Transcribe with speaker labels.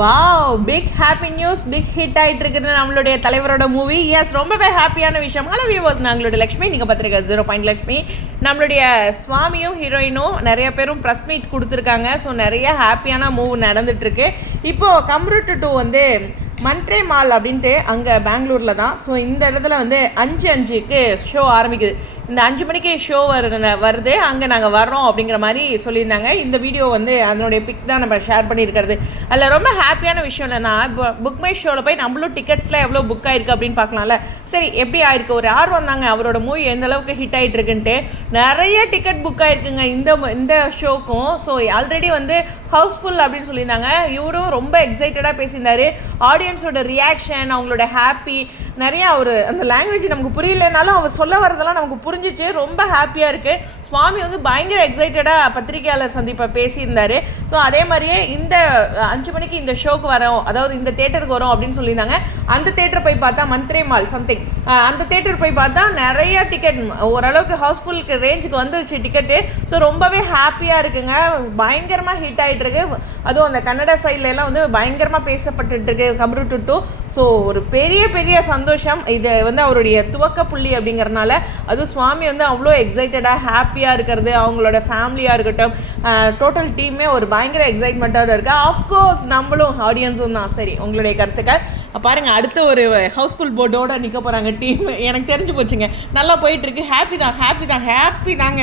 Speaker 1: Wow big happy news big hit ஆயிட்டு இருக்குது நம்மளுடைய தலைவரோட மூவி எஸ் ரொம்பவே ஹாப்பியான விஷயம். ஹலோ வியூவர்ஸ் நாங்களுடைய லக்ஷ்மி. நீங்கள் பார்த்துருக்க ஜீரோ பாயிண்ட் லக்ஷ்மி. நம்மளுடைய சுவாமியும் ஹீரோயினும் நிறைய பேரும் ப்ரெஸ் மீட் கொடுத்துருக்காங்க. ஸோ நிறைய ஹாப்பியான மூவ் நடந்துட்டுருக்கு. இப்போது கம்ப்யூட்டர் டூ வந்து மன்ட்ரே மால் அப்படின்ட்டு அங்கே பெங்களூரில் தான். ஸோ இந்த இடத்துல வந்து அஞ்சு அஞ்சுக்கு ஷோ ஆரம்பிக்குது. இந்த அஞ்சு மணிக்கு ஷோ வரு வருது அங்கே நாங்கள் வர்றோம் அப்படிங்கிற மாதிரி சொல்லியிருந்தாங்க. இந்த வீடியோ வந்து அதனுடைய பிக் தான் நம்ம ஷேர் பண்ணியிருக்கிறது. அதில் ரொம்ப ஹாப்பியான விஷயம் என்னன்னா இப்போ புக் மை ஷோவில் போய் நம்மளும் டிக்கெட்ஸ்லாம் எவ்வளோ புக் ஆயிருக்கு அப்படின்னு பார்க்கலாம்ல. சரி எப்படி ஆயிருக்கு? ஒரு ஆர்வம் தாங்க. அவரோட மூவி எந்த அளவுக்கு ஹிட் ஆகிட்டு இருக்குன்ட்டு நிறைய டிக்கெட் புக் ஆயிருக்குங்க இந்த இந்த ஷோக்கும் ஸோ ஆல்ரெடி வந்து ஹவுஸ்ஃபுல் அப்படின்னு சொல்லியிருந்தாங்க. இவரும் ரொம்ப எக்ஸைட்டடாக பேசியிருந்தாரு. ஆடியன்ஸோட ரியாக்ஷன் அவங்களோட ஹாப்பி நிறையா அவர் அந்த லாங்குவேஜ் நமக்கு புரியலனாலும் அவர் சொல்ல வரதெல்லாம் நமக்கு புரிஞ்சிச்சு. ரொம்ப ஹாப்பியாக இருக்குது சுவாமி வந்து பயங்கர எக்ஸைட்டடாக பத்திரிகையாளர் சந்திப்பை பேசியிருந்தாரு. ஸோ அதே மாதிரியே இந்த அஞ்சு மணிக்கு இந்த ஷோக்கு வரோம். அதாவது இந்த தேட்டருக்கு வரோம் அப்படின்னு சொல்லியிருந்தாங்க. அந்த தேட்டர் போய் பார்த்தா மந்த்ரே மால் சம்திங் அந்த தேட்டர் போய் பார்த்தா நிறைய டிக்கெட் ஓரளவுக்கு ஹவுஸ்ஃபுல்க்கு ரேஞ்சுக்கு வந்துருச்சு டிக்கெட்டு ஸோ ரொம்பவே ஹாப்பியாக இருக்குங்க. பயங்கரமாக ஹிட் ஆகிட்டு இருக்கு. அதுவும் அந்த கன்னட சைட்லலாம் வந்து பயங்கரமாக பேசப்பட்டுட்டு இருக்கு. கம்ப்யூட்டர் டூ ஸோ ஒரு பெரிய பெரிய சந்தோஷம். இது வந்து அவருடைய துவக்க புள்ளி அப்படிங்கிறனால அது சுவாமி வந்து அவ்வளோ எக்ஸைட்டடாக ஹாப்பியாக இருக்கிறது அவங்களோட ஃபேமிலியாக இருக்கட்டும். டோட்டல் டீமே ஒரு பயங்கர எக்ஸைட்மெண்ட்டோட இருக்குது ஆஃப்கோர்ஸ் நம்மளும் ஆடியன்ஸும் தான். சரி உங்களுடைய கருத்துக்கள். பாருங்கள் அடுத்த ஒரு ஹவுஸ்ஃபுல் போர்டோட நிற்க போகிறாங்க டீம் எனக்கு தெரிஞ்சு போச்சுங்க. நல்லா போயிட்டுருக்கு ஹாப்பி தான் ஹாப்பி தான் ஹாப்பி தாங்க.